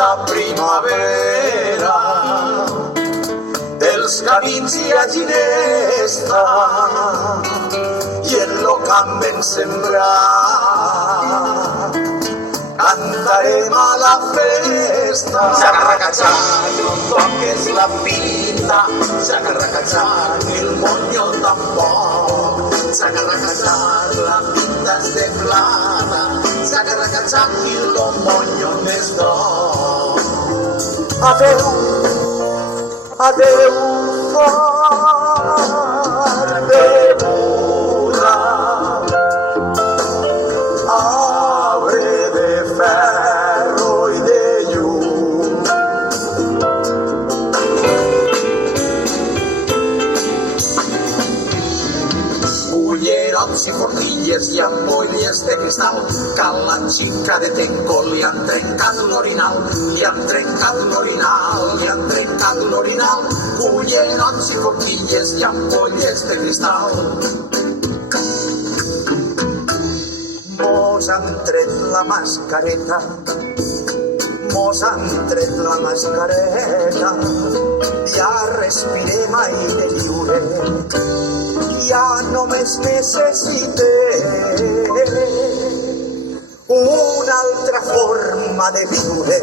la primavera, dels camins hi ha ginesta i en lo camp ben sembrat cantarem a la festa. Sacarracachar, no toques la pinta, sacarracachar, el moño tampoc, sacarracachar, la pinta és de plata, sacarracachar, el moño és d'or. Adeu, adeu, far de muda, arbre de ferro i de llum. Cullerots i forquilles i ampolles de cristal, que la xica de Tenco li han trencat l'orinal, li han trencat l'orinal, li han trencat l'orinal. Cullerots i forquilles i ampolles de cristal. Mos han tret la mascareta, mos han tret la mascareta, ja respirem aire lliure, ja només necessitem una altra forma de viure.